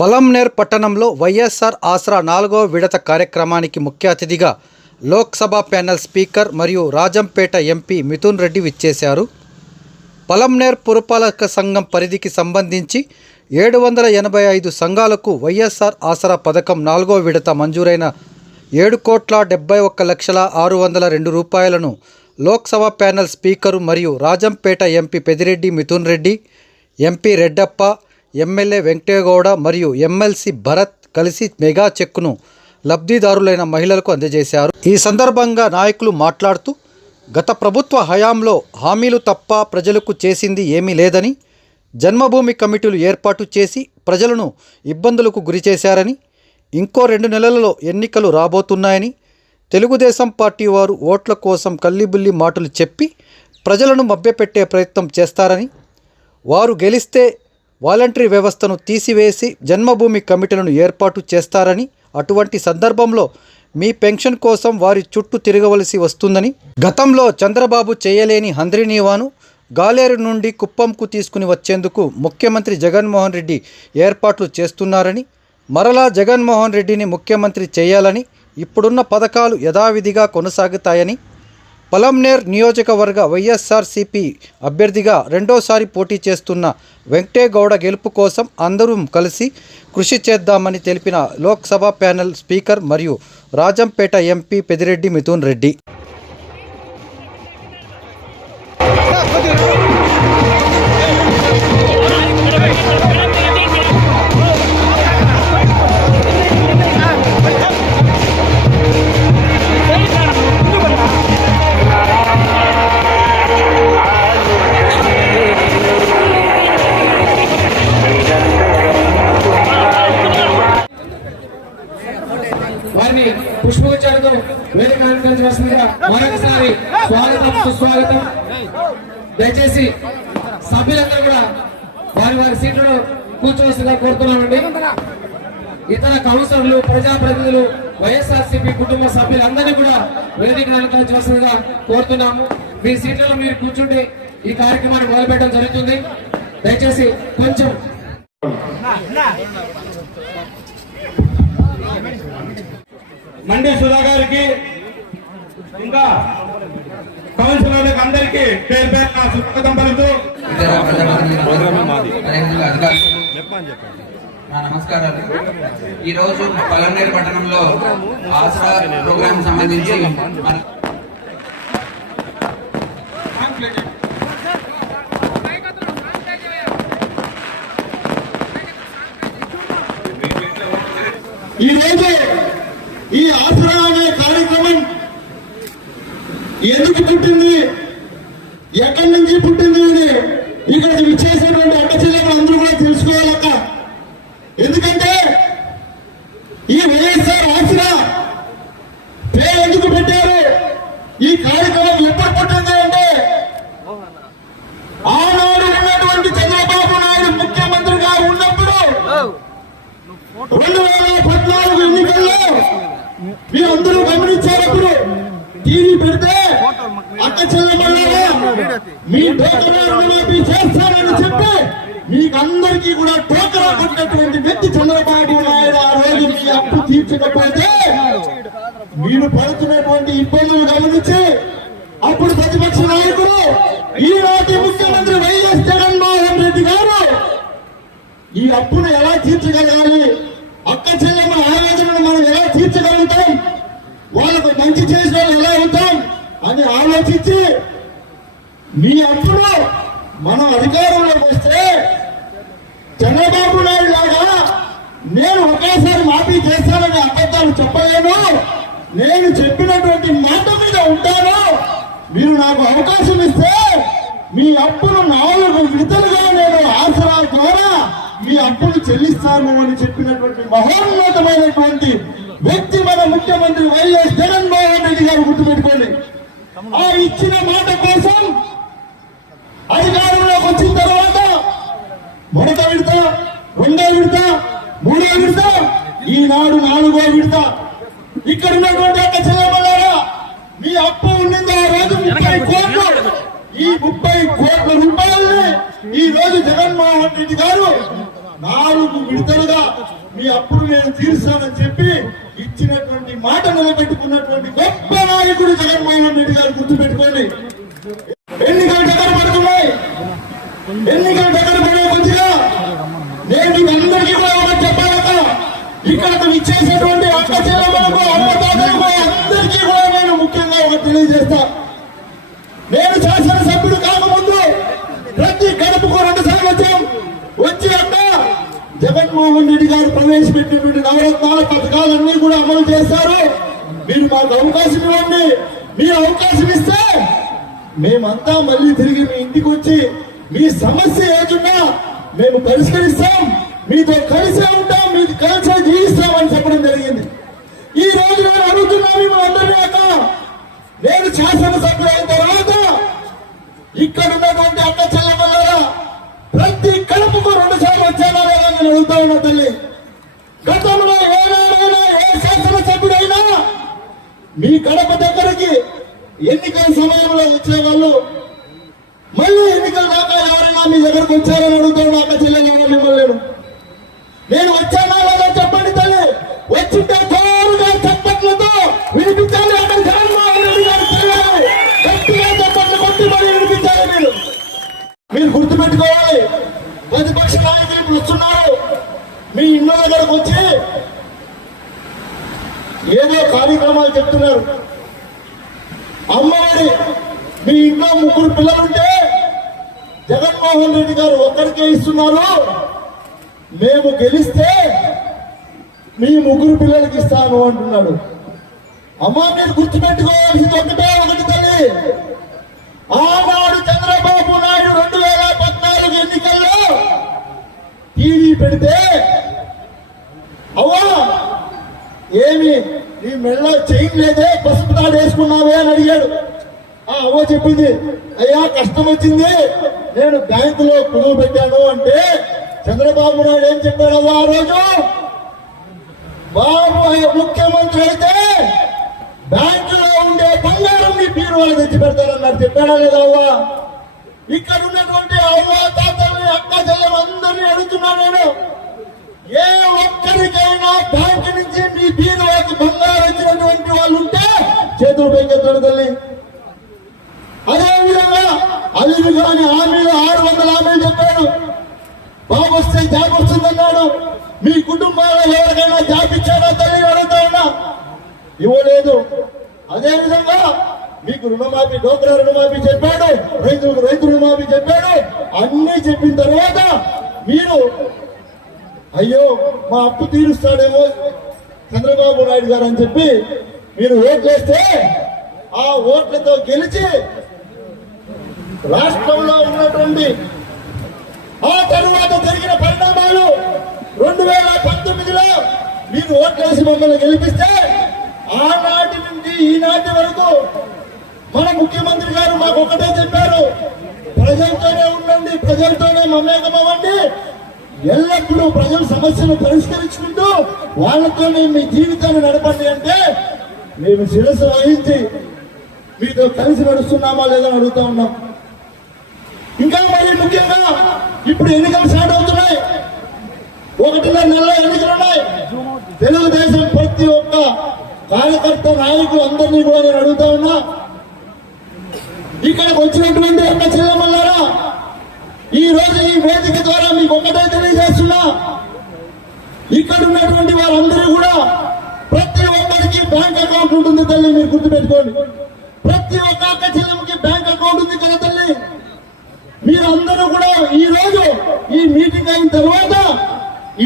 పలంనేర్ పట్టణంలో వైఎస్ఆర్ ఆసరా నాలుగవ విడత కార్యక్రమానికి ముఖ్య అతిథిగా లోక్సభ ప్యానెల్ స్పీకర్ మరియు రాజంపేట ఎంపీ మిథున్ రెడ్డి విచ్చేశారు. పలంనేర్ పురపాలక సంఘం పరిధికి సంబంధించి ఏడు వందల ఎనభై ఐదు సంఘాలకు వైఎస్ఆర్ ఆసరా పథకం నాలుగో విడత మంజూరైన ఏడు కోట్ల డెబ్బై ఒక్క లక్షల ఆరు వందల రెండు రూపాయలను లోక్సభ ప్యానెల్ స్పీకరు మరియు Rajampet MP Peddireddy Mithun Reddy MP Reddappa MLA Venkategowda మరియు ఎమ్మెల్సీ భరత్ కలిసి మెగా చెక్కును లబ్ధిదారులైన మహిళలకు అందజేశారు. ఈ సందర్భంగా నాయకులు మాట్లాడుతూ గత ప్రభుత్వ హయాంలో హామీలు తప్ప ప్రజలకు చేసింది ఏమీ లేదని జన్మభూమి కమిటీలు ఏర్పాటు చేసి ప్రజలను ఇబ్బందులకు గురిచేశారని ఇంకో రెండు నెలలలో ఎన్నికలు రాబోతున్నాయని తెలుగుదేశం పార్టీ వారు ఓట్ల కోసం కల్లిబుల్లి మాటలు చెప్పి ప్రజలను మభ్యపెట్టే ప్రయత్నం చేస్తారని వారు గెలిస్తే వాలంటరీ వ్యవస్థను తీసివేసి జన్మభూమి కమిటీలను ఏర్పాటు చేస్తారని అటువంటి సందర్భంలో మీ పెన్షన్ కోసం వారి చుట్టూ తిరగవలసి వస్తుందని గతంలో చంద్రబాబు చేయలేని హంద్రినీవాను గాలేరు నుండి కుప్పంకు తీసుకుని వచ్చేందుకు ముఖ్యమంత్రి జగన్మోహన్ రెడ్డి ఏర్పాట్లు చేస్తున్నారని మరలా జగన్మోహన్ రెడ్డిని ముఖ్యమంత్రి చేయాలని ఇప్పుడున్న పథకాలు యథావిధిగా కొనసాగుతాయని పలంనేర్ నియోజకవర్గ వైఎస్ఆర్సీపీ అభ్యర్థిగా రెండోసారి పోటీ చేస్తున్న వెంకటేగౌడ గెలుపు కోసం అందరూ కలిసి కృషి చేద్దామని తెలిపిన లోక్సభ ప్యానెల్ స్పీకర్ మరియు రాజంపేట ఎంపీ పెదిరెడ్డి మిథున్ రెడ్డి. కోరుతున్నామండి. ఇతర కౌన్సిలర్లు ప్రజాప్రతినిధులు వైఎస్ఆర్సీపీ కుటుంబ సభ్యులందరినీ కూడా వేదికను అలంకరించవలసిందిగా కోరుతున్నాము. మీ సీట్లలో మీరు కూర్చుంటే ఈ కార్యక్రమాన్ని మొదలుపెట్టడం జరుగుతుంది. దయచేసి కొంచెం మండి సుధా గారికి ఇంకా కౌన్సిలర్లకు అందరికీ పేరు పేరు నా స్వాగతం పలుతూ ఇతర ప్రజాప్రతినిధులు, అదేవిధంగా అధికారులు. నా నమస్కారాలు ఈ రోజు పలంనేరు పట్టణంలో ఆసరా ప్రోగ్రామ్ సంబంధించి మన ఈ రోజు ఈ ఆసరా అనే కార్యక్రమం ఎందుకు పుట్టింది ఎక్కడి నుంచి పుట్టింది అని ఇక్కడ విచ్చేసినటువంటి అక్క చెల్లెలు అందరూ కూడా తెలుసుకోవాలక్క ఎందుకంటే ఈ వైఎస్ఆర్ ఆసరా పేరు ఎందుకు పెట్టారు? ఈ కార్యక్రమం ఎప్పుడు పుట్టింది అంటే ఆనాడు ఉన్నటువంటి చంద్రబాబు నాయుడు ముఖ్యమంత్రిగా ఉన్నప్పుడు రెండు వేల పద్నాలుగు ఎన్నికల్లో మీరు అందరూ గమనించారప్పుడు టీవీ పెడితే అక్క మీ రుణమాఫీ చేస్తానని చెప్పి మీకు అందరికీ కూడా టోకరా కొట్టినటువంటి వ్యక్తి చంద్రబాబు నాయుడు ఆ రోజు మీ అప్పు తీర్చకపోతే మీరు పడుతున్నటువంటి ఇబ్బందులు గమనించి అప్పుడు ప్రతిపక్ష నాయకుడు ఈనాటి ముఖ్యమంత్రి వైఎస్ జగన్మోహన్ రెడ్డి గారు ఈ అప్పును ఎలా తీర్చగలగాలి? అక్క చెల్లెమ్మ ఆవేదనను మనం ఎలా తీర్చగలుగుతాం? వాళ్ళకు మంచి చేసిన ఎలా అవుతాం అని ఆలోచించి మీ అప్పును మనం అధికారంలోకి వస్తే చంద్రబాబు నాయుడు లాగా నేను ఒకేసారి మాఫీ చేస్తానని అబద్ధాలు చెప్పలేను. నేను చెప్పినటువంటి మాట మీద ఉంటాను. మీరు నాకు అవకాశం ఇస్తే మీ అప్పును నాలుగు విడతలుగా నేను ఆసరా ద్వారా మీ అప్పులు చెల్లిస్తాను అని చెప్పినటువంటి మహోన్నతమైనటువంటి వ్యక్తి మన ముఖ్యమంత్రి వైఎస్ జగన్మోహన్ రెడ్డి గారు గుర్తుపెట్టుకోండి. ఆ ఇచ్చిన మాట కోసం అధికారంలోకి వచ్చిన తర్వాత మొదట విడత రెండో విడత మూడో విడత ఈనాడు నాలుగో విడత. ఇక్కడ ఉన్నటువంటి అక్క చెల్లెమ్మలారా మీ అప్పు ఉన్నది ఆ రోజు ముప్పై కోట్లు ఈ ముప్పై కోట్ల రూపాయల్ని ఈ రోజు జగన్మోహన్ రెడ్డి గారు నాలుగు విడతలుగా మీ అప్పులు నేను తీరుస్తానని చెప్పి ఇచ్చినటువంటి మాట నిలబెట్టుకున్నటువంటి గొప్ప నాయకుడు జగన్మోహన్ రెడ్డి గారు గుర్తుపెట్టుకోండి. ఎన్నికలు దగ్గర పడుతున్నాయి. ఎన్నికలు దగ్గర పడే కొద్దిగా నేను అందరికీ కూడా ఒకటి చెప్పాలట. ఇక్కడ ఇచ్చేసినటువంటి అక్క చెల్లెమ్మలకు అన్నదాతలకు అందరికీ కూడా నేను ముఖ్యంగా ఒకటి తెలియజేస్తా నేను శాసనసభ్యుడు కాకముందు ప్రతి గడపకు రెండు సార్లు వచ్చాం వచ్చి అక్క జగన్మోహన్ రెడ్డి గారు ప్రవేశపెట్టినటువంటి నవరత్నాల పథకాలన్నీ కూడా అమలు చేశారు. మీరు మాకు అవకాశం ఇవ్వండి. మీరు అవకాశం ఇస్తే మేమంతా మళ్ళీ తిరిగి మీ ఇంటికి వచ్చి మీ సమస్య ఏదున్నా మేము పరిష్కరిస్తాం. మీతో కలిసే ఉంటాం. మీకు కలిసే జీవిస్తామని చెప్పడం జరిగింది. ఈ రోజు నేను అడుగుతున్నా మిమ్మల్ని అందరినీ అక్క. నేను శాసనసభ్యులైన తర్వాత ఇక్కడ ఉన్నటువంటి అక్క చెల్లెమ్మలారా ప్రతి కడుపుకు రెండు సార్లు వచ్చానా లేదా నేను అడుగుతా ఉన్నా తల్లి? గతంలో ఏనాడైనా ఏ శాసనసభ్యుడైనా మీ కడప దగ్గరికి ఎన్నికల సమయంలో వచ్చేవాళ్ళు మళ్ళీ ఎన్నికల దాకా ఎవరైనా మీ దగ్గరకు వచ్చారని అడుగుతాడు అక్క చెల్లెలు మిమ్మల్ని? నేను. నేను వచ్చానా లేదా చెప్పండి తల్లి. వచ్చింటే జోరుగా చప్పట్లతో వినిపించాలి. అక్కడ జగన్మోహన్ రెడ్డి గారు గట్టిగా చప్పట్లు కొట్టి మరి వినిపించాలి మీరు. మీరు గుర్తుపెట్టుకోవాలి. ప్రతిపక్ష నాయకులు ఇప్పుడు వస్తున్నారు. మీ ఇళ్ళ దగ్గరకు వచ్చి ఏదో కార్యక్రమాలు చెప్తున్నారు. అమ్మఒడి మీ ఇంట్లో ముగ్గురు పిల్లలుంటే జగన్మోహన్ రెడ్డి గారు ఒక్కరికే ఇస్తున్నారు. మేము గెలిస్తే మీ ముగ్గురు పిల్లలకి ఇస్తాను అంటున్నాడు. అమ్మ మీరు గుర్తుపెట్టుకోవాల్సింది ఒకటే ఒకటి తల్లి. ఆనాడు చంద్రబాబు నాయుడు రెండు వేల పద్నాలుగు ఎన్నికల్లో టీవీ పెడితే అవ్వా ఏమి నీ మెళ్ళ చైన్ లేదే పసుపు తాడు వేసుకున్నావే అని అడిగాడు. ఆ అవ్వ చెప్పింది అయ్యా కష్టం వచ్చింది నేను బ్యాంకులో కుదువు పెట్టాను అంటే చంద్రబాబు నాయుడు ఏం చెప్పాడు అవ్వ ఆ రోజు? బాబు ముఖ్యమంత్రి అయితే బ్యాంకులో ఉండే బంగారం నీ బీరువాళ్ళు తెచ్చి పెడతారన్నారు. చెప్పాడా లేదా అవ్వ? ఇక్కడ ఉన్నటువంటి అవ్వ తాతల్ని అక్క చెల్లెలు అందరినీ అడుగుతున్నాను నేను. ఏ ఒక్కరికైనా బ్యాంక్ నుంచి మీ బీరువాకి బంగారు వచ్చినటువంటి వాళ్ళు ఉంటే చేతులు పెంచుతాడు తల్లి. అదేవిధంగా విధంగా అల్లుడు కాని హామీలు ఆరు వందల హామీలు చెప్పాడు. బాబు వస్తే జాబ్ వస్తుందన్నాడు. మీ కుటుంబాల్లో ఎవరికైనా జాబ్ ఇచ్చాడా తల్లి అడుగుతా ఉన్నా. ఇవ్వలేదు. అదేవిధంగా మీకు రుణమాఫీ డోక్రా రుణమాఫీ చెప్పాడు రైతులకు రైతు రుణమాఫీ చెప్పాడు. అన్ని చెప్పిన తర్వాత మీరు అయ్యో మా అప్పు తీరుస్తాడేమో చంద్రబాబు నాయుడు గారు అని చెప్పి మీరు ఓట్లేస్తే ఆ ఓట్లతో గెలిచి రాష్ట్రంలో ఉన్నటువంటి ఆ తరువాత జరిగిన పరిణామాలు రెండు వేల పంతొమ్మిదిలో మీరు ఓట్లేసి మమ్మల్ని గెలిపిస్తే ఆనాటి నుండి ఈనాటి వరకు మన ముఖ్యమంత్రి గారు మాకు ఒకటే చెప్పారు ప్రజలతోనే ఉండండి ప్రజలతోనే మమేకమవ్వండి ఎల్లప్పుడూ ప్రజల సమస్యను పరిష్కరించుకుంటూ వాళ్ళతోనే మీ జీవితాన్ని నడపండి అంటే మేము శిరస్సు వహించి మీతో కలిసి నడుస్తున్నామా లేదని అని అడుగుతా ఉన్నాం. ఇంకా మరి ముఖ్యంగా ఇప్పుడు ఎన్నికలు స్టార్ట్ అవుతున్నాయి. ఒకటిన్నర నెలలో ఎన్నికలు ఉన్నాయి. తెలుగుదేశం ప్రతి ఒక్క కార్యకర్త నాయకులు అందరినీ కూడా నేను అడుగుతా ఉన్నా ఇక్కడికి వచ్చినటువంటి అన్న చెల్లెమ్మలారా ఈ రోజు ఈ వేదిక ద్వారా మీకు ఒకటే తెలియజేస్తున్నా ఇక్కడ ఉన్నటువంటి వారందరూ కూడా ప్రతి ఒక్కరికి బ్యాంక్ అకౌంట్ ఉంటుంది తల్లి మీరు గుర్తుపెట్టుకోండి. ప్రతి ఒక్క అక్క చెల్లెమ్మకి బ్యాంక్ అకౌంట్ ఉంది కదా తల్లి. మీరందరూ కూడా ఈ రోజు ఈ మీటింగ్ అయిన తర్వాత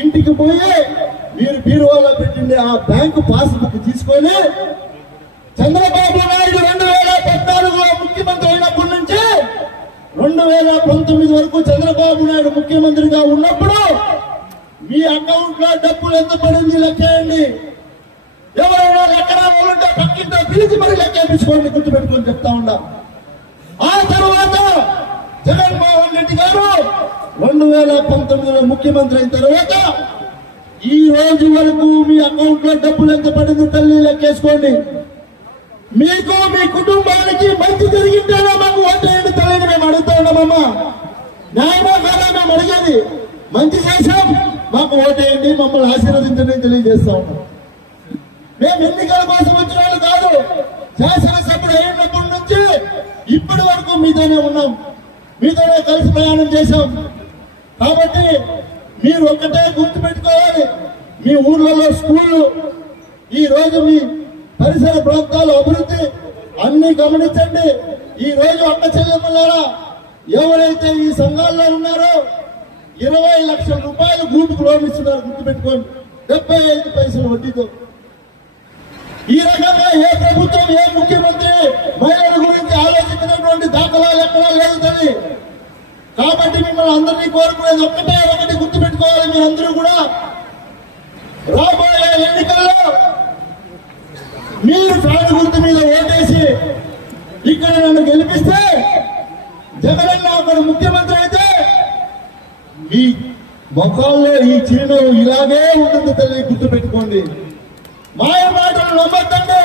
ఇంటికి పోయి మీరు బీరువాలో పెట్టిండే ఆ బ్యాంకు పాస్బుక్ తీసుకొని చంద్రబాబు నాయుడు రెండు వేల పద్నాలుగులో ముఖ్యమంత్రి అయినప్పటి నుంచి రెండు వేల పంతొమ్మిది వరకు చంద్రబాబు నాయుడు ముఖ్యమంత్రిగా ఉన్నప్పుడు మీ అకౌంట్లో డబ్బులు ఎంత పడింది లెక్కేయండి? ఎవరైనా లెక్కన ఉంటే పక్కింటో పిలిచి మరి లెక్కేపించుకోండి గుర్తుపెట్టుకొని చెప్తా ఉన్నా. ఆ తర్వాత జగన్మోహన్ రెడ్డి గారు రెండు వేల పంతొమ్మిదిలో ముఖ్యమంత్రి అయిన తర్వాత ఈ రోజు వరకు మీ అకౌంట్లో డబ్బులు ఎంత పడింది తల్లి లెక్కేసుకోండి. మీకు మీ కుటుంబానికి మంచి జరిగిందేనా మాకు? ఓటేయండి తల్లిని మేము అడుగుతా ఉన్నామమ్మా న్యాయమా కాదా మేము అడిగేది? మంచి చేశాం. మాకు ఓటేయండి మమ్మల్ని ఆశీర్వదించండి తెలియజేస్తా ఉన్నాం. మేము ఎన్నికల కోసం వచ్చిన వాళ్ళు కాదు. శాసనసభ్యుడు అయినప్పటి నుంచి ఇప్పటి వరకు మీతోనే ఉన్నాం. మీతోనే కలిసి ప్రయాణం చేశాం. కాబట్టి మీరు ఒక్కటే గుర్తుపెట్టుకోవాలి. మీ ఊర్లలో స్కూళ్ళు ఈ రోజు మీ పరిసర ప్రాంతాల అభివృద్ధి అన్ని గమనించండి. ఈ రోజు అక్క చెల్లెమ్మలారా ఎవరైతే ఈ సంఘాల్లో ఉన్నారో ఇరవై లక్షల రూపాయలు గూటుకు లోన్ ఇస్తున్నారు గుర్తుపెట్టుకోండి. డెబ్బై ఐదు పైసలు వడ్డీతో. ఈ రకంగా ఏ ప్రభుత్వం ఏ ముఖ్యమంత్రి మహిళల గురించి ఆలోచించినటువంటి దాఖలాలు ఎక్కడా లేదు తల్లి. కాబట్టి మిమ్మల్ని అందరినీ కోరుకునేది ఒక్కటే ఒకటి గుర్తుపెట్టుకోవాలి మీరందరూ కూడా. రాబోయే ఎన్నికల్లో మీరు ఫ్యాన్ గుర్తు మీద ఓటేసి ఇక్కడ నన్ను గెలిపిస్తే జగనన్న అక్కడ ముఖ్యమంత్రి అయితే ఈ ముఖాల్లో ఈ చిరునవ్వు ఇలాగే ఉంటుంది తల్లి గుర్తు పెట్టుకోండి మాయ మాటలు నమ్మద్దండి.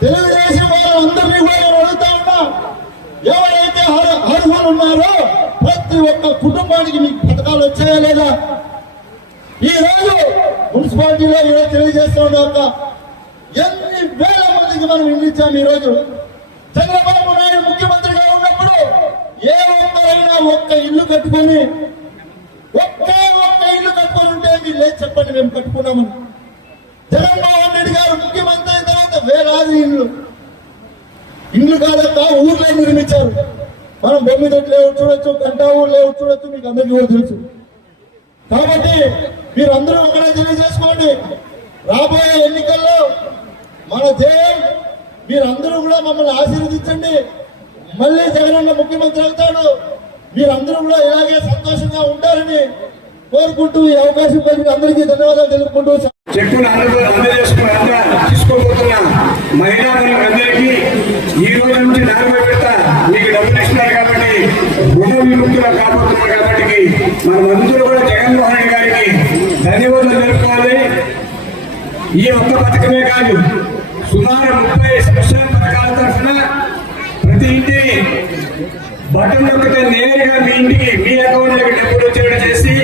తెలుగుదేశం వాళ్ళందరినీ కూడా నేను అడుగుతా ఉన్నా ఎవరైతే అర్హులు ఉన్నారో ప్రతి ఒక్క కుటుంబానికి మీకు పథకాలు వచ్చాయా లేదా? ఈ రోజు మున్సిపాలిటీలో ఈరోజు తెలియజేస్తా ఉన్నా ఎన్ని వేల మందికి మనం ఇల్లు ఈ రోజు చంద్రబాబు నాయుడు ముఖ్యమంత్రిగా ఉన్నప్పుడు ఏ ఒక్కరైనా ఒక్క ఇల్లు కట్టుకొని ఒక్కే ఒక్క ఇల్లు కట్టుకొని ఉంటే మీరు లేదు చెప్పండి మేము కట్టుకున్నామని జగన్మోహన్ రెడ్డి గారు ముఖ్యమంత్రి అయిన తర్వాత వేలాది ఇల్లు. ఇల్లు కాదక్క ఊర్లే నిర్మించారు. మనం బొమ్మిది లేవు చూడొచ్చు గంటా ఊరు లేవు చూడొచ్చు మీకు అందరికీ కూడా తెలుసు. కాబట్టి మీరు అందరూ ఒకటే తెలియజేసుకోండి. రాబోయే ఎన్నికల్లో మన జయం మీరందరూ కూడా మమ్మల్ని ఆశీర్వదించండి. మళ్ళీ జగనన్న ముఖ్యమంత్రి అవుతాడు. మీరందరూ కూడా ఇలాగే సంతోషంగా ఉంటారని కోరుకుంటూ ఈ అవకాశం కలిగి అందరికీ ధన్యవాదాలు తెలుపుకుంటూ చెక్కులు అందరూ అంతా తీసుకోబోతున్న మహిళా అందరికీ ఈ రోజు నుంచి నాలుగో విడత మీకు డబ్బులు ఇస్తున్నారు కాబట్టి రుణ విముక్తులు కాబోతున్నారు కాబట్టి మనమందరూ కూడా జగన్మోహన్ రెడ్డి గారికి ధన్యవాదాలు తెలుపుకోవాలి. ఈ ఒక్క పథకమే కాదు సుమారు ముప్పై సంవత్సరాల పథకాల తరఫున ప్రతి ఇంటి బటన్ నొక్కితే నేరుగా మీ ఇంటికి మీ అకౌంట్లోకి డబ్బులు వచ్చేటట్టు చేసి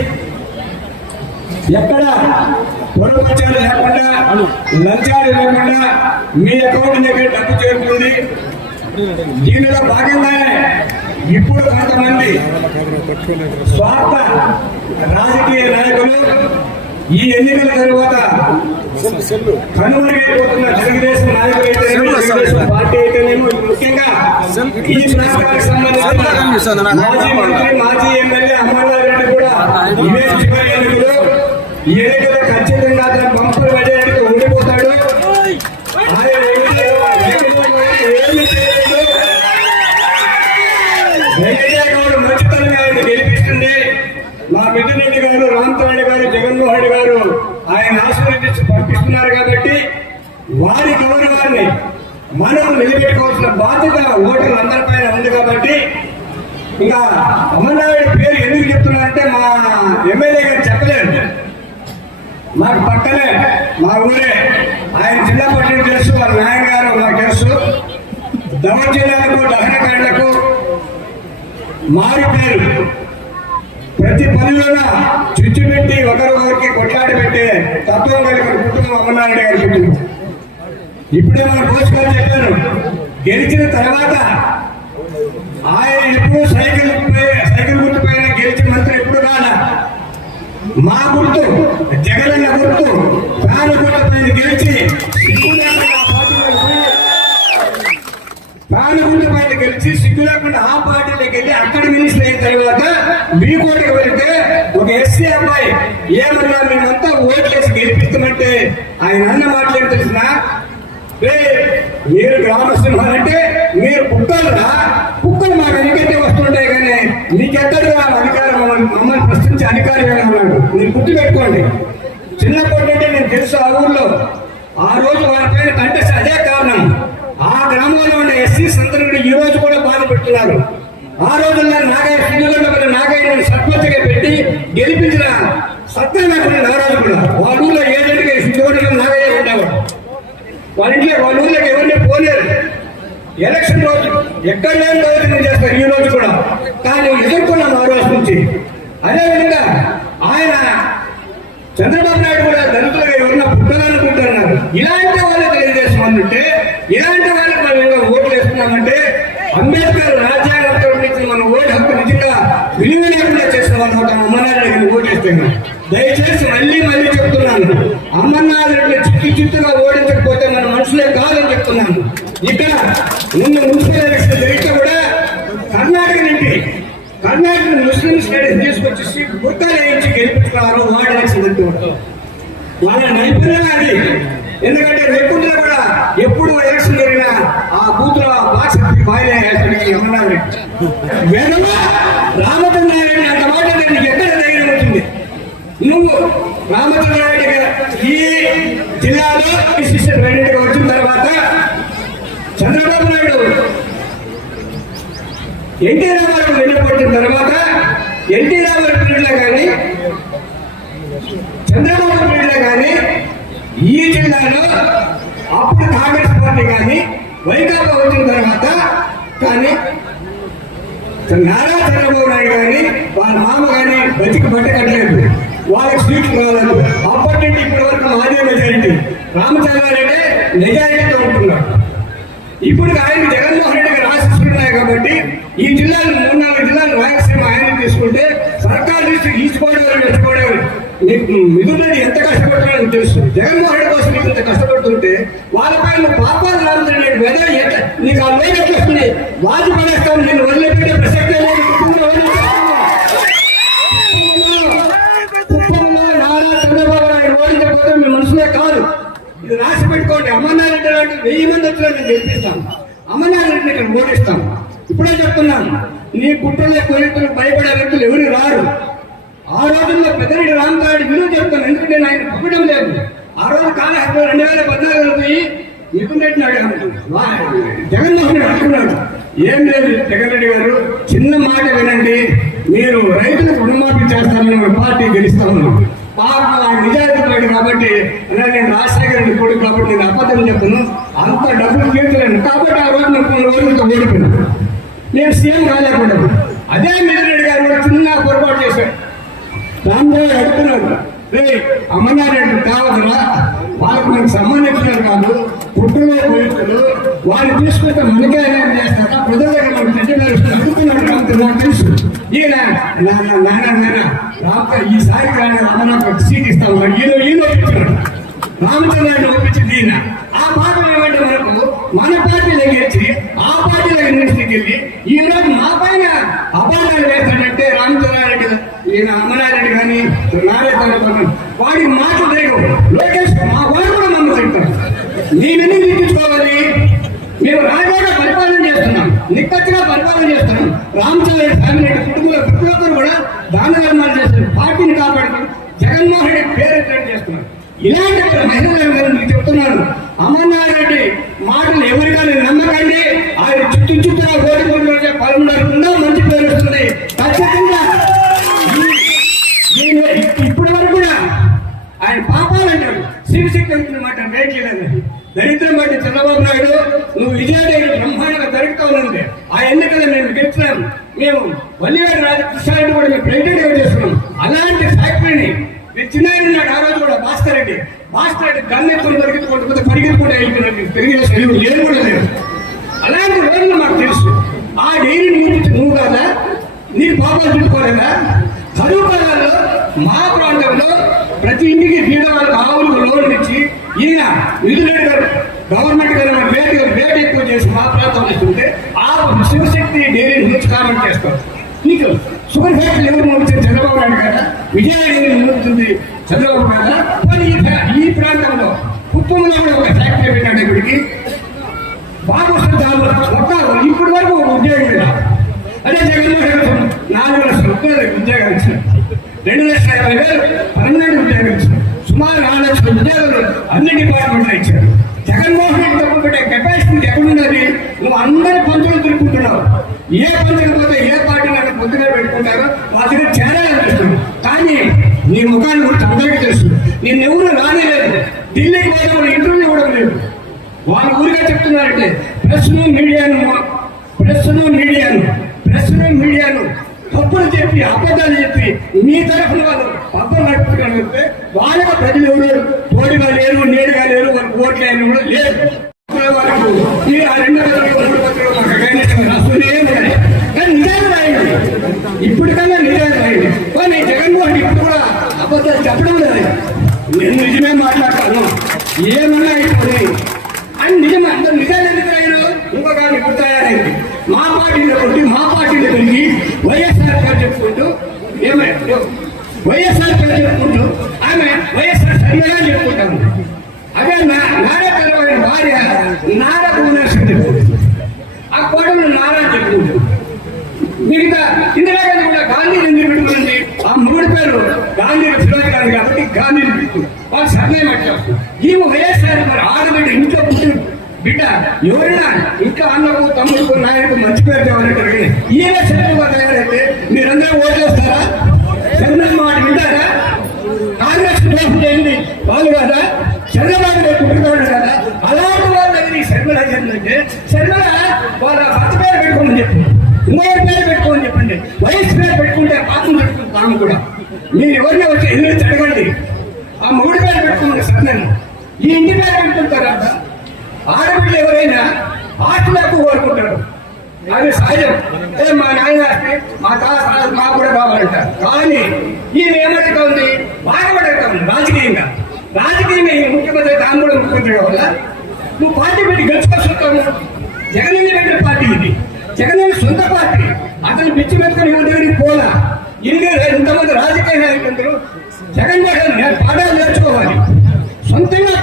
ఎక్కడ పొరపచ్చాలు లేకుండా లంచాలు లేకుండా మీ అకౌంట్ దగ్గర డబ్బు చేరుతుంది దీనిలో భాగంగానే ఇప్పుడు కొంతమంది స్వార్థ రాజకీయ నాయకులు ఈ ఎన్నికల తరువాత కనుమరుగైపోతున్న తెలుగుదేశం నాయకులు అయితేనేమి, తెలుగుదేశం పార్టీ అయితేనేమో ముఖ్యంగా ఈ ప్రాంతానికి సంబంధించిన మాజీ మంత్రి మాజీ ఎమ్మెల్యే అమర్నాథ్ రెడ్డి కూడా ఇవే చివరి ఎన్నికలు ఈ ఎన్నికలు ఖచ్చితంగా అతను పంపలు పడేందుకు వారి గౌరవాన్ని మనం నిలబెట్టుకోవాల్సిన బాధ్యత ఓటర్లు అందరిపైన ఉంది కాబట్టి ఇంకా అమర్నాయుడు పేరు ఎందుకు చెప్తున్నారంటే మా ఎమ్మెల్యే గారు చెప్పలేదు. మాకు పక్కనే మా ఊరే. ఆయన జిల్లా పట్టిన తెలుసు వాళ్ళ నాయన గారు మాకు తెలుసు. దౌర్జన్యాలకు దహనకాండలకు మారి పేరు. ప్రతి పనిలోన చుచ్చుపెట్టి ఒకరికొకరికి ఒకరికి కొట్లాడి పెట్టే తత్వం కలిగిన కుటుంబం అమర్నాయుడు గారి కుటుంబం ఇప్పుడే మన కోచ్ గారు చెప్పారు. గెలిచిన తర్వాత ఆయన ఎప్పుడు సైకిల్ సైకిల్ గుర్తు పైన గెలిచిన మంత్రి ఎప్పుడు కాదా మా గుర్తు జగనన్న గుర్తు ప్రాణ గుర్తు పైన గెలిచి ప్రాణ గుర్తు పైన గెలిచి సిగ్గు లేకుండా ఆ పార్టీలోకి వెళ్ళి అక్కడ మినిస్టర్ అయిన తర్వాత మీ కోటకి వెళ్తే ఒక ఎస్సీ అబ్బాయి ఏమన్నా మేమంతా ఓట్లేసి గెలిపిస్తామంటే ఆయన అన్న మాటలు తెలిసినా మీరు గ్రామసింహాలంటే మీరు కుక్కలురా? కుక్కలు మాకు వెనకైతే వస్తుంటాయి కానీ నీకెక్కడ అధికారం? మమ్మల్ని మమ్మల్ని ప్రశ్నించే అధికారం అన్నాడు? మీరు గుర్తుపెట్టుకోండి చిన్నప్పటి నుండి నేను తెలుసు ఆ ఊర్లో. ఆ రోజు వాళ్ళ పైన కంటెస్ట్ అదే కారణం. ఆ గ్రామంలో ఉన్న ఎస్సీ సంతనుడు ఈ రోజు కూడా బాధ పెడుతున్నారు. ఆ రోజుల్లో నాగయ్య సింగగొండ నాగయ్య సర్పంచ్గా పెట్టి గెలిపించిన సత్యం నారాజు కూడా. వాళ్ళ ఊళ్ళో ఏజెంట్గా సింగగొండలో నాగయ్య ఉండేవాడు. వాళ్ళ ఇంట్లో వాళ్ళ ఊళ్ళకి ఎవరిని పోలేరు. ఎలక్షన్ రోజు ఎక్కడ లేని దౌర్జన్యం చేస్తారు ఈ రోజు కూడా. కానీ ఎదుర్కొన్నాం ఆ రోజు నుంచి. అదేవిధంగా ఆయన చంద్రబాబు నాయుడు కూడా దళితులుగా ఎవరన్నా పుట్టాలనుకుంటున్నారు. ఇలాంటి వాళ్ళకి తెలుగుదేశం ఉంటే ఇలాంటి వాళ్ళకి మనం ఇంకా ఓట్లు వేస్తున్నామంటే అంబేద్కర్ రాజ్యాంగంతో ఇచ్చిన మన ఓటు హక్కు నిజంగా విలువ లేకుండా చేసిన వాళ్ళు ఒక అమర్నాథ్ ఓటు వేస్తున్నాం దయచేసి మళ్ళీ మళ్ళీ చెప్తున్నాను. అమర్నాథ్ రెడ్డి చిత్తు చిత్తుగా మన కాదని చెప్తున్నాను. ఇక్కడ నిన్న మున్సిపల్ ఎలక్షన్ జరిగితే కూడా కర్ణాటక నుండి కర్ణాటక ముస్లిం స్టేట్స్ తీసుకొచ్చేసి గుర్తాలు వేయించి గెలిపించుకున్నారు వార్డు ఎలక్షన్ జరిగితే వాళ్ళ నైపుణ్యం అది. ఎందుకంటే నైపుణ్యం కూడా ఎప్పుడు ఎలక్షన్ జరిగినా ఆ బూత్లో బాక్స్ బాయిలే అమర్నాథ్ వెనక రామచంద్రారెడ్డి అంత మాట నీకు ఎక్కడ ధైర్యం వచ్చింది? నువ్వు రామచంద్రారెడ్డి గారు ఈ జిల్లాలో విశిష్ట రెండింటికి వచ్చిన తర్వాత చంద్రబాబు నాయుడు ఎన్టీ రామారావు వెళ్ళిపోయిన తర్వాత ఎన్టీ రామారావు పీరియడ్లో కానీ చంద్రబాబు పీరియడ్లో కానీ ఈ జిల్లాలో అప్పుడు కాంగ్రెస్ పార్టీ కానీ వైకాపా వచ్చిన తర్వాత కానీ నారా చంద్రబాబు నాయుడు కానీ వాళ్ళ మామ కానీ బతికి బట్ట కట్టలేదు వాళ్ళకి సీట్లు రాలేదు ఆపర్చునిటీ ఇప్పటి వరకు మాదే మెజారిటీ రామచంద్రారెడ్డి మెజారిటీతో ఉంటున్నాడు. ఇప్పుడు ఆయన జగన్మోహన్ రెడ్డి గారు కాబట్టి ఈ జిల్లాలు మూడు నాలుగు జిల్లాలు రాయలసీమ ఆయన తీసుకుంటే సర్కార్ district east Godavari west Godavari నీకు ఎంత కష్టపడుతున్నాడని తెలుసు. జగన్మోహన్ రెడ్డి కోసం నీకు ఇంత కష్టపడుతుంటే వాళ్ళపై నువ్వు పాపాలు రామచంద్ర రెడ్డి వెద నీకు ఆ వేగం వస్తుంది? వాది పడేస్తాను నేను వదిలిపెట్టే ప్రసక్తే లేదు. కాదు. ఇది రాసి పెట్టుకోండి. అమర్నాథ్ రెడ్డి వెయ్యి మంది వచ్చినా నేను గెలిపిస్తాను. అమర్నాథ్ రెడ్డిని ఇక్కడ ఓడిస్తాను. ఇప్పుడే చెప్తున్నాను. నీ కుట్రలే కోరికలు భయపడే వ్యక్తులు ఎవరు రారు. ఆ రోజుల్లో పెద్దరెడ్డి రామకారెడ్డి విలువ చెప్తాను. ఎందుకంటే నేను ఆయన పుట్టడం లేదు. ఆ రోజు కాలహస్తిలో రెండు వేల పద్నాలుగులో పోయి మిథున్ అడిగాను జగన్మోహన్ రెడ్డి అడుగున్నాడు ఏం లేదు జగన్ రెడ్డి గారు చిన్న మాట వినండి. మీరు రైతులకు రుణమాఫీ చేస్తామని పార్టీ గెలుస్తా ఉన్నాం పాపం ఆయన నిజాయితీ కాబట్టి నేను రాజశేఖర రెడ్డి కొడుకు కాబట్టి నేను అబద్ధం చెప్పను. అంత డబ్బులు తీర్చలేను. కాబట్టి ఆ రోజు నేను కొన్ని రోజులతో ఓడిపోయాను నేను సీఎం కాలేకుండా అదే మిత్రుడు గారు కూడా చిన్న పొరపాటు చేశాడు దాంతో అడుగుతున్నాడు రే అమర్నారెడ్డి కావదురా వాళ్ళకు మనకు సంబంధించినారు కాదు. పుట్టులో పోయిట్లు వాళ్ళు తీసుకుంటే మనకే అన్యాయం చేస్తారా ప్రజల దగ్గర మనకు చెడ్డ నాకు తెలుసు ఈయన నాన్న నాన్న నాన్న రామతో ఈసారి కానీ అమర్నాథ్ సీట్ ఇస్తాను ఈయన ఈయన ఒప్పించాడు రామచంద్రాన్ని ఒప్పించింది ఈయన ఆ పాట ఏమంటే మనకు మన పార్టీ దగ్గరించి ఆ పార్టీ దగ్గర నుంచి వెళ్ళి ఈరోజు మా పైన అపార్థాలు వేస్తాడంటే రామచంద్రారెడ్డి ఈయన అమరారెడ్డి కానీ నారాయణ వాడి మాటలు లేవు లోకేష్ మా వాడు కూడా నమ్మకం నన్ను చెప్తారు మేము రాజాగా పరిపాలన చేస్తున్నాం. నిక్కచ్చిగా పరిపాలన చేస్తున్నాం. రామచంద్ర ఫ్యామిలీ కుటుంబంలో ప్రతి ఒక్కరు కూడా దాన ధర్మాలు చేస్తున్నారు పార్టీని కాపాడుతూ జగన్మోహన్ రెడ్డి పేరు ఎత్తడం చేస్తున్నారు. ఇలాంటి మహిళలు మీకు చెప్తున్నాను. అమర్నాథ్ రెడ్డి మాటలు ఎవరికైనా నమ్మకండి. ఆయన చుట్టూ చుట్టూ ఓడిపోయిన పలువురు మంచి పేరు వస్తుంది. ఖచ్చితంగా ఇప్పటి వరకు కూడా ఆయన పాపాలంటాడు శివశక్తి మాట వేయట్లేదండి దరిద్రం బట్టి చంద్రబాబు నాయుడు నువ్వు విజయదేవి బ్రహ్మాండంగా జరుగుతా ఉంది ఆ ఎన్నికలు మేము గెలిచినాం మేము వల్లివారి రాజకృష్ణారెడ్డి కూడా మేము ప్రెసిడెంట్ చేసుకున్నాం అలాంటి ఫ్యాక్టరీని చిన్నారెడ్డి నాడు ఆ రోజు కూడా భాస్కర్ రెడ్డి భాస్కర్ రెడ్డి గన్నెత్తులు ఎత్తుకుని పరిగెత్తుకుంటూ పరిగెత్తుకుంటూ వెళ్ళిపోయినాడు తెలుగుదేశం. లేదు కూడా లేదు అలాంటి రోజులు మాకు తెలుసు ఆ డైరీని ముందు నువ్వు కదా నీ పాపాలు చుట్టుకోలేదా చదువు కాలంలో మా ప్రాంతంలో ప్రతి ఇంటికి బీద వాళ్ళకి ఆవులకు లోన్లు ఇచ్చి ఈయన గారు గవర్నమెంట్ గారు వేట వేట ఎక్కువ చేసి మా ప్రాంతంలో ఇస్తుంటే ఆ శివశక్తి డైరీని నుంచి కామెంట్ చేస్తారు. మీకు షుగర్ ఫ్యాక్టరీ ఎవరు మోగించారు చంద్రబాబు నాయుడు కదా విజయ డైరీ మోగుతుంది చంద్రబాబు నాయుడు? కానీ ఈ ప్రాంతంలో కుప్పంలో కూడా ఒక ఫ్యాక్టరీ పెట్టండి ఇప్పటికి. బాగా వస్తుంది చాలు. ఒక్క ఇప్పటి వరకు ఉద్యోగం లేదు? అదే జగన్మోహన్ రెడ్డి నాలుగు లక్షల ఉద్యోగాలు ఇచ్చారు. రెండు లక్షల యాభై వేలు పన్నెండు ఉద్యోగాలు ఇచ్చారు. సుమారు నాలుగు లక్షల ఉద్యోగాలు అన్ని డిపార్ట్మెంట్లో ఇచ్చారు. జగన్మోహన్ రెడ్డి తప్పు పెట్టే కెపాసిటీ ఎక్కడున్నది? నువ్వు అందరి పంచులు తిరుగుతున్నావు ఏ పంచులు పోతే ఏ పార్టీ నాకు పొద్దునే పెట్టుకుంటారో వాళ్ళ దగ్గర చేరాలనిపిస్తుంది కానీ నీ ముఖాన్ని గురించి అందరికీ తెలుసు. నిన్నెవరు రానేలేదు. ఢిల్లీకి పోతే వాళ్ళు ఇంటర్వ్యూ కూడా లేదు. వాళ్ళు ఊరిగా చెప్తున్నారంటే ప్రెస్ను మీడియాను ప్రెస్ను మీడియాను ప్రెస్ను మీడియాను. తప్పులు చెప్పి అబద్ధాలు చెప్పి మీ తరఫున వాళ్ళు పబ్బం నడుపుతున్నట్టే వాళ్ళకి ప్రజలు ఎవరు తోడుగా లేరు నేరుగా లేరు వాళ్ళకి ఓట్లు అయిన కూడా లేరు వాళ్ళకు ఈ ఆ రెండు వందల మూడు వందలు మాకు అగైనెస్ట్ రాస్తూనే ఉండాలి కానీ నిజాలు రాయండి ఇప్పటికన్నా నిజాలు రాయండి కానీ జగన్మోహన్ ఇప్పుడు కూడా అబద్ధాలు చెప్పడం లేదు నేను నిజమే మాట్లాడతాను ఏమన్నా అయిపోయి అని నిజమే అందరు నిజాలు ఎందుకు రాయరు ఇంకొక ఆమె ఇప్పుడు తయారైంది మా పార్టీలో కొట్టి మా పార్టీలో పెరిగి వైఎస్ఆర్ పేరు చెప్పుకుంటూ ఏమే వైఎస్ఆర్ పేరు చెప్పుకుంటూ ఆమె వైఎస్ఆర్ సరిగా చెప్పుకుంటాము అదే నా నారా పిల్లవాడి భార్య నారా భువనేశ్వరి ఆ కోడలు నారా చెప్పుకుంటూ మిగతా ఇందిరాగాంధీ కూడా గాంధీ ఎందుకు పెట్టుకుంది ఆ మూడు పేరు గాంధీ ఫిరోజ్ గాంధీ కాబట్టి గాంధీ పెట్టుకుంది వాళ్ళు సర్నేం పెట్టారు ఈమె వైఎస్ఆర్ మరి ఆడబిడ్డ ఇంట్లో పుట్టిన బిడ్డ ఎవరైనా ఇంకా అన్నకు తమ్ముడుకు నాయనకు మంచి పేరు తేవాలంటారు ఈయన ఈమె శత్రువుగా తయారైతే మీరందరూ ఓట్లేస్తారా చంద్రబాబు మాట వింటారా? కాంగ్రెస్ దోషం చేయండి వాళ్ళు కదా? చంద్రబాబు నాయుడు కుటుంబాడు కదా? అలాంటి వాళ్ళ శర్మల జరిగిందంటే శర్మల వాళ్ళ భర్త పేరు పెట్టుకోమని చెప్పు. ఇంకోటి పేరు పెట్టుకోమని చెప్పండి. వయసు పేరు పెట్టుకుంటే పాపం పెట్టుకుంటాం తాము కూడా. మీరు ఎవరిని వచ్చి ఎదురు అడగండి ఆ మూడు పేరు పెట్టుకోండి సర్నని ఈ ఇంటి పేరు పెట్టుకుంటారా? ఆడపిల్లలు ఎవరైనా ఆస్తులు ఎక్కువ కోరుకుంటారు అది సహజం. ఏ మా నాయన మా తాత మా కూడా కావాలంటారు కానీ ఈయన ఏమడుగుతా ఉంది? బాధపడతా ఉంది రాజకీయంగా. రాజకీయంగా ఈ ముఖ్యమంత్రి తాము కూడా ముఖ్యమంత్రి వల్ల నువ్వు పార్టీ పెట్టి గెలుచుకొస్తాము జగన్ పెట్టిన పార్టీ ఇది. జగన్ సొంత పార్టీ. అతను పిచ్చి పెట్టుకుని ఎవరి దగ్గరికి పోలా? ఇన్ని ఇంతమంది రాజకీయ నాయకులు జగన్ నేను పాఠాలు నేర్చుకోవాలి. సొంతంగా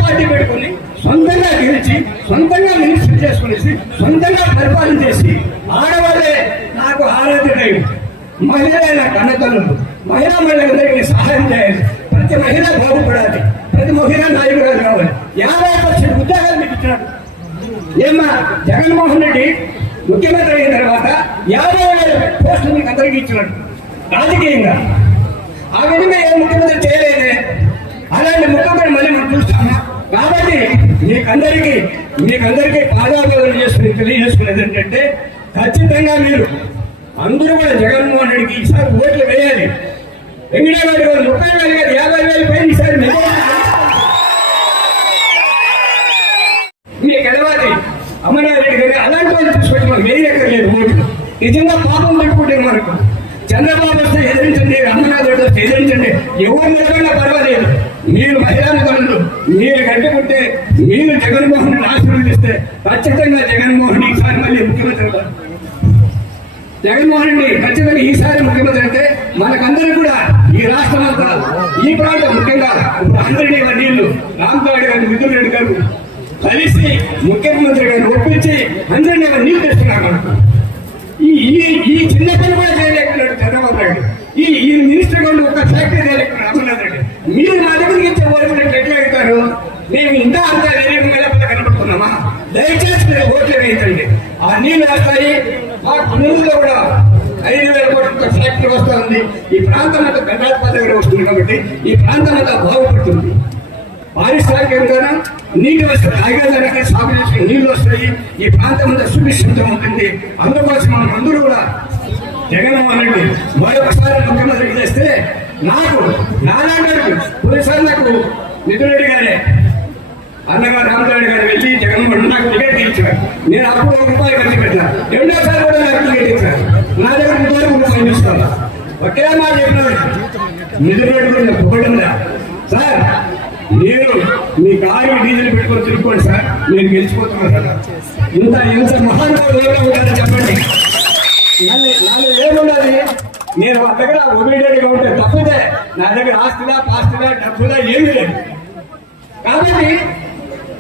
సొంతంగా గెలిచి సొంతంగా మినిస్టర్ చేసుకునేసి సొంతంగా పరిపాలన చేసి ఆడవాళ్ళే నాకు ఆరాధ్య దైవం మహిళలే నా కన్నతల్లు మహిళా మహిళలందరికీ సహాయం చేయాలి. ప్రతి మహిళ బాగుపడాలి. ప్రతి మహిళ నాయకురాలు కావాలి. యాభై పర్సెంట్ ఉద్యోగాలు మీకు ఇచ్చినాడు ఏమా జగన్మోహన్ రెడ్డి ముఖ్యమంత్రి అయిన తర్వాత యాభై వేల పోస్టులు మీకు అందరికీ ఇచ్చినాడు. రాజకీయంగా. ఆ విధంగా ఏ ముఖ్యమంత్రి చేయలేదే? అలాంటి ముఖ్యమంత్రి మళ్ళీ మనం చూస్తామా కాబట్టి మీకందరికీ మీకందరికీ పాదాభివృద్ధి చేసుకుని తెలియజేసుకునేది ఏంటంటే ఖచ్చితంగా మీరు అందరూ కూడా జగన్మోహన్ రెడ్డికి ఈసారి ఓట్లు వేయాలి. వెంకటరావు గారు ముప్పై వేలు గారు యాభై వేలు పైన ఈసారి మెజారిటీ మీ కలవాలి అమర్నాథ్ రెడ్డి గారు అలాంటి వాళ్ళు తీసుకొచ్చి మనకు ఎక్కర్లేదు ఓట్లు. నిజంగా పాపం పెట్టుకుంటే మనకు. చంద్రబాబు వస్తే ఎదిరించండి అమరనాథ్ రెడ్డి వస్తే ఎదిరించండి. ఎవరు నిలబడినా పర్వాలేదు. మీరు మహిళా మీరు కట్టుకుంటే మీరు జగన్మోహన్ ఆశీర్వదిస్తే ఖచ్చితంగా జగన్మోహన్ ఈసారి మళ్ళీ ముఖ్యమంత్రి అవుతారు. జగన్మోహన్ రెడ్డి ఖచ్చితంగా ఈసారి ముఖ్యమంత్రి అయితే మనకందరూ కూడా ఈ రాష్ట్రం అంతా ఈ ప్రాంతం ముఖ్యంగా అందరినీ నీళ్ళు రామనాయుడు గారు మిథున్ రెడ్డి గారు కలిసి ముఖ్యమంత్రి గారిని ఒప్పించి అందరినీ నీళ్ళు తెస్తున్నారు మనకు. ఈ ఈ ఈ చిన్న పని కూడా చేయలేకున్నాడు చంద్రబాబు నాయుడు ఈ ఈ మినిస్టర్ గారు ఒక ఫ్యాక్టరీ చేయలేకున్నాడు అమర్నాథ్ రెడ్డి మీరు నా దగ్గరికి ఇచ్చే ఓట్లు ఎట్లా అవుతారు మేము ఇంకా అంత ధైర్యంగా లేకపోతే కనపడుతున్నామా? దయచేసి మీరు ఓట్లు వేయించండి ఆ నీళ్ళు వేస్తాయి మా ముందులో కూడా ఐదు వేల కోట్ల ఫ్యాక్టరీ వస్తుంది. ఈ ప్రాంతం అంతా గంగాధర దగ్గర వస్తుంది కాబట్టి ఈ ప్రాంతం అంతా బాగుపడుతుంది. పారిశ్రామికంగా నీళ్ళు వస్తాయి తాగేదానికి సాగు చేసుకుని నీళ్ళు వస్తాయి. ఈ ప్రాంతం అంతా సుభిక్షితం ఉంటుంది. అందుకోసం మనం అందరూ కూడా జగన్ అనండి మరొకసారి ముఖ్యమంత్రి చేస్తే నాకు నారాయణ పోలీసారి నాకు నిధులు గారే. అన్నగారు రామచంద్ర గారు వెళ్ళి జగన్మోహన్ నాకు టికెట్ ఇచ్చారు నేను అప్పుడు ఒక రూపాయి ఖర్చు పెట్టినా. రెండోసారి కూడా నాకు టికెట్ ఇచ్చారు. నా దగ్గర ఇంతవరకు కూడా తీసుకోవాలి? ఒకే మాట చెప్పినాడు. నిధులు గురించి పొగడుందా సార్ నేను మీ కారు డీజిల్ పెట్టుకొని తిరుగుకోండి సార్. నేను గెలిచిపోతున్నాను సార్. ఇంత ఇంత మహాన్ ఎవరో ఉంటారని చెప్పండి. నన్ను నన్ను ఏముండాలి? నేను వాళ్ళ దగ్గర ఒబీడియట్గా ఉంటే తప్పితే నా దగ్గర ఆస్తిలా పాస్తిలా డబ్బులా ఏమీ లేదు. కాబట్టి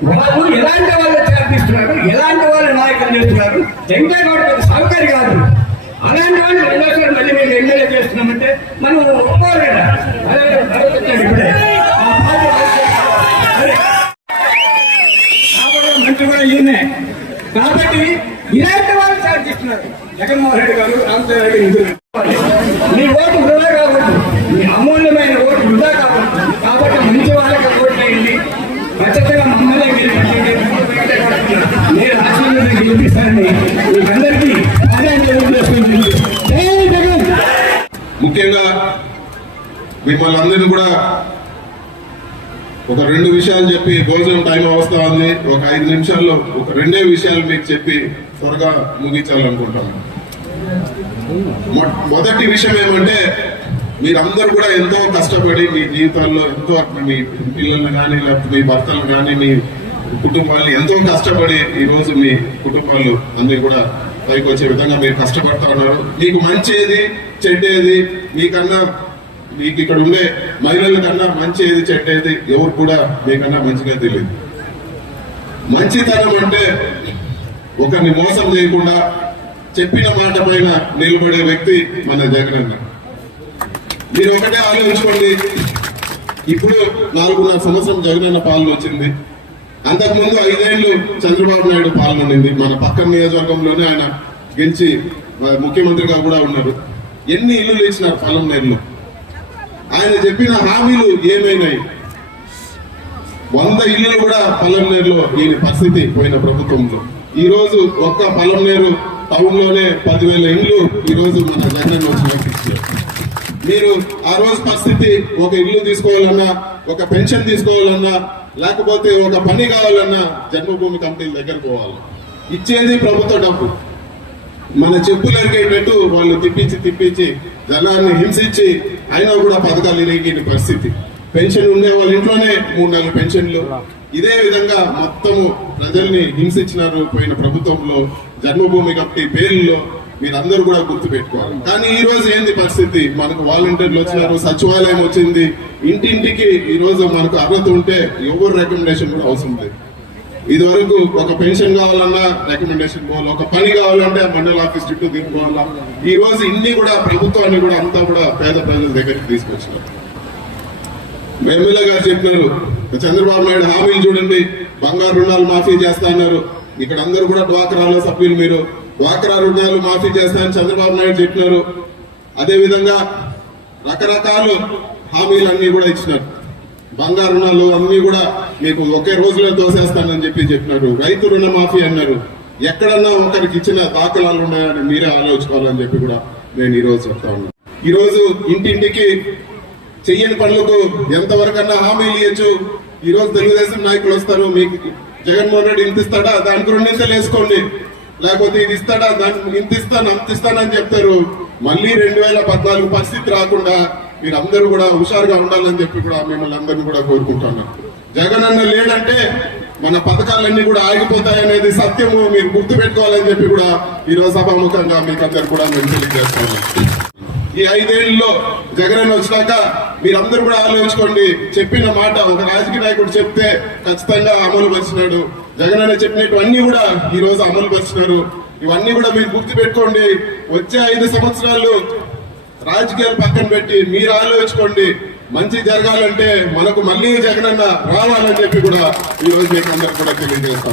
వాళ్ళు ఎలాంటి వాళ్ళు చేర్పిస్తున్నారు ఎలాంటి వాళ్ళు నాయకులు చేస్తున్నారు? వెంకయ్య గౌడ పెద్ద సౌకర్యం కాదు. అలాంటి వాళ్ళు రెండోసారి మళ్ళీ మేము ఎమ్మెల్యే చేస్తున్నామంటే మనం ఒప్పుకోలేదా ఇప్పుడే. ఆ కాబట్టి మంత్రి కూడా ఈయనే. కాబట్టి ఇలాంటి వాళ్ళు జగన్మోహన్ రెడ్డి గారు రామచంద్ర రెడ్డి నిధులు మీ ఓటు వృధా కాబట్టి మీ అమూల్యమైన ఓటు వృధా కాబట్టి కాబట్టి మంచి వాళ్ళకి ఓట్లు అయింది ఖచ్చితంగా మమ్మల్ని గెలిపించండి. నేను ఆశీర్వాదం గెలిపిస్తానని ముఖ్యంగా మిమ్మల్ని అందరినీ కూడా ఒక రెండు విషయాలు చెప్పి భోజనం టైం అవస్థ ఉంది ఒక ఐదు నిమిషాల్లో ఒక రెండే విషయాలు మీకు చెప్పి త్వరగా ముగించాలనుకుంటాను మొదటి విషయం ఏమంటే మీరందరూ కూడా ఎంతో కష్టపడి మీ జీవితాల్లో ఎంతో మీ పిల్లల్ని కానీ లేకపోతే మీ భర్తలు కానీ మీ కుటుంబాన్ని ఎంతో కష్టపడి ఈరోజు మీ కుటుంబాలు అన్ని కూడా పైకి వచ్చే విధంగా మీరు కష్టపడతా ఉన్నారు. మీకు మంచి ఏది చెడ్డేది మీకన్నా మీకు ఇక్కడ ఉండే మహిళల కన్నా మంచి ఏది చెడ్డేది ఎవరు కూడా మీకన్నా మంచిగా తెలియదు. మంచితనం అంటే ఒకరిని మోసం చేయకుండా చెప్పిన మాట పైన నిలబడే వ్యక్తి మన జగన్ మీరు ఒకటే ఆలోచించుకోండి. ఇప్పుడు నాలుగున్నర సంవత్సరం జగనన్న పాలన వచ్చింది. అంతకుముందు ఐదేళ్ళు చంద్రబాబు నాయుడు పాలన ఉండింది. మన పక్కన నియోజకవర్గంలోనే ఆయన గెలిచి ముఖ్యమంత్రిగా కూడా ఉన్నారు. ఎన్ని ఇల్లులు ఇచ్చినారు పాలన నేర్లు? ఆయన చెప్పిన హామీలు ఏమైనాయి? వంద ఇళ్ళు కూడా పలంనేరులో ఈయన పరిస్థితి పోయిన ప్రభుత్వంలో. ఈ రోజు ఒక్క పలంనేరు టౌన్లోనే పదివేల ఇల్లు ఈ రోజు మన లగ్నం మీరు ఆ రోజు పరిస్థితి ఒక ఇల్లు తీసుకోవాలన్నా ఒక పెన్షన్ తీసుకోవాలన్నా లేకపోతే ఒక పని కావాలన్నా జన్మభూమి కంపెనీల దగ్గర పోవాలి. ఇచ్చేది ప్రభుత్వ డబ్బు. మన చెప్పులు ఎరిగేటట్టు వాళ్ళు తిప్పించి తిప్పించి జనాన్ని హింసించి అయినా కూడా పథకాలు ఇరిగిన పరిస్థితి. పెన్షన్ ఉండే వాళ్ళ ఇంట్లోనే మూడు నాలుగు పెన్షన్లు. ఇదే విధంగా మొత్తము ప్రజల్ని హింసించినారు పోయిన ప్రభుత్వంలో జన్మభూమి కమిటీ పేర్లలో మీరందరూ కూడా గుర్తు పెట్టుకోవాలి కానీ ఈ రోజు ఏంది పరిస్థితి? మనకు వాలంటీర్లు వచ్చినారు సచివాలయం వచ్చింది. ఇంటింటికి ఈ రోజు మనకు అర్హత ఉంటే ఎవరు రికమెండేషన్ కూడా అవసరం లేదు. ఇది వరకు ఒక పెన్షన్ కావాలన్నా రికమెండేషన్ పోవాలి ఒక పని కావాలంటే మండల ఆఫీస్ చుట్టూ తిప్పుకోవాలా. ఈ రోజు ఇన్ని కూడా ప్రభుత్వాన్ని కూడా అంతా కూడా పేద ప్రజల దగ్గరికి తీసుకొచ్చినారు ఎమ్మెల్యే గారు చెప్పినారు చంద్రబాబు నాయుడు హామీలు చూడండి బంగారు రుణాలు మాఫీ చేస్తా అన్నారు. ఇక్కడ అందరూ కూడా డ్వాక్రాలో సభ్యులు మీరు. డ్వాక్రా రుణాలు మాఫీ చేస్తా అని చంద్రబాబు నాయుడు చెప్పినారు. అదే విధంగా రకరకాలు అన్ని కూడా ఇచ్చినారు. బంగారు రుణాలు అన్ని కూడా మీకు ఒకే రోజులో తోసేస్తానని చెప్పి చెప్పినారు. రైతు రుణమాఫీ అన్నారు. ఎక్కడన్నా ఒకరికి ఇచ్చిన దాఖలాలు ఉన్నాయని మీరే ఆలోచించాలని చెప్పి కూడా నేను ఈరోజు చెప్తా ఉన్నాను ఈరోజు ఇంటింటికి చెయ్యని పనులకు ఎంతవరకన్నా హామీలు ఇవ్వచ్చు ఈరోజు తెలుగుదేశం నాయకులు వస్తారు. మీకు జగన్మోహన్ రెడ్డి ఇంత ఇస్తాడా? దానికి రెండింతలు వేసుకోండి. లేకపోతే ఇది ఇస్తాడా? దాన్ని ఇంత ఇస్తాను అంత ఇస్తానని చెప్తారు. మళ్ళీ రెండు వేల పద్నాలుగు పరిస్థితి రాకుండా మీరు అందరూ కూడా హుషారుగా ఉండాలని చెప్పి కూడా మిమ్మల్ని అందరినీ కూడా కోరుకుంటున్నాను. జగన్ అన్న లేడంటే మన పథకాలన్నీ కూడా ఆగిపోతాయనేది సత్యము. మీరు గుర్తు పెట్టుకోవాలని చెప్పి కూడా ఈ రోజు సభాముఖంగా మీకు అందరు కూడా మేము తెలియజేస్తాము ఈ ఐదేళ్ళలో జగన్ వచ్చినాక మీరందరూ కూడా ఆలోచించుకోండి. చెప్పిన మాట ఒక రాజకీయ నాయకుడు చెప్తే ఖచ్చితంగా అమలు పరిచినాడు జగన్ అన్న చెప్పినటువన్నీ కూడా ఈ రోజు అమలు పరిచినారు ఇవన్నీ కూడా మీరు గుర్తు పెట్టుకోండి వచ్చే ఐదు సంవత్సరాలు రాజకీయాలు పక్కన పెట్టి మీరు ఆలోచించుకోండి. మంచి జరగాలంటే మనకు మళ్ళీ జగనన్న రావాలని చెప్పి కూడా ఈ రోజు మీకు అందరికి కూడా తెలియజేస్తా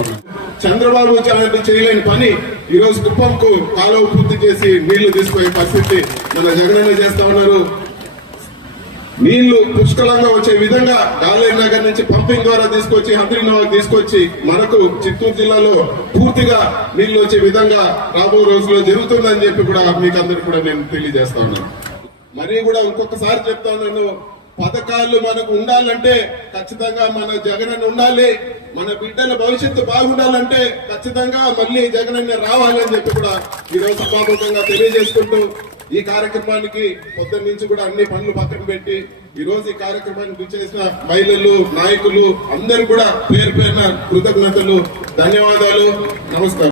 చంద్రబాబు చాలంటే చేయలేని పని ఈ రోజు కుప్పంకు కాలువ పూర్తి చేసి నీళ్ళు తీసుకునే పరిస్థితి మన జగనన్న చేస్తా ఉన్నారు. నీళ్ళు పుష్కలంగా వచ్చే విధంగా గాలేరు నగర్ నుంచి పంపింగ్ ద్వారా తీసుకొచ్చి హంద్రీనగర్ తీసుకొచ్చి మనకు చిత్తూరు జిల్లాలో పూర్తిగా నీళ్ళు వచ్చే విధంగా రాబో రోజుల్లో జరుగుతుందని చెప్పి కూడా మీకు అందరికి కూడా నేను తెలియజేస్తా ఉన్నాను. మరి కూడా ఇంకొకసారి చెప్తా ఉన్నాను పథకాలు మనకు ఉండాలంటే ఖచ్చితంగా మన జగనన్న ఉండాలి. మన బిడ్డల భవిష్యత్తు బాగుండాలంటే ఖచ్చితంగా మళ్ళీ జగనన్న రావాలి అని చెప్పి కూడా ఈరోజు రోజు సభాముఖంగా తెలియజేసుకుంటూ ఈ కార్యక్రమానికి పొద్దున్న నుంచి కూడా అన్ని పనులు పక్కన పెట్టి ఈ రోజు ఈ కార్యక్రమానికి చేసిన మహిళలు నాయకులు అందరూ కూడా పేరు పేరున కృతజ్ఞతలు ధన్యవాదాలు. నమస్కారం.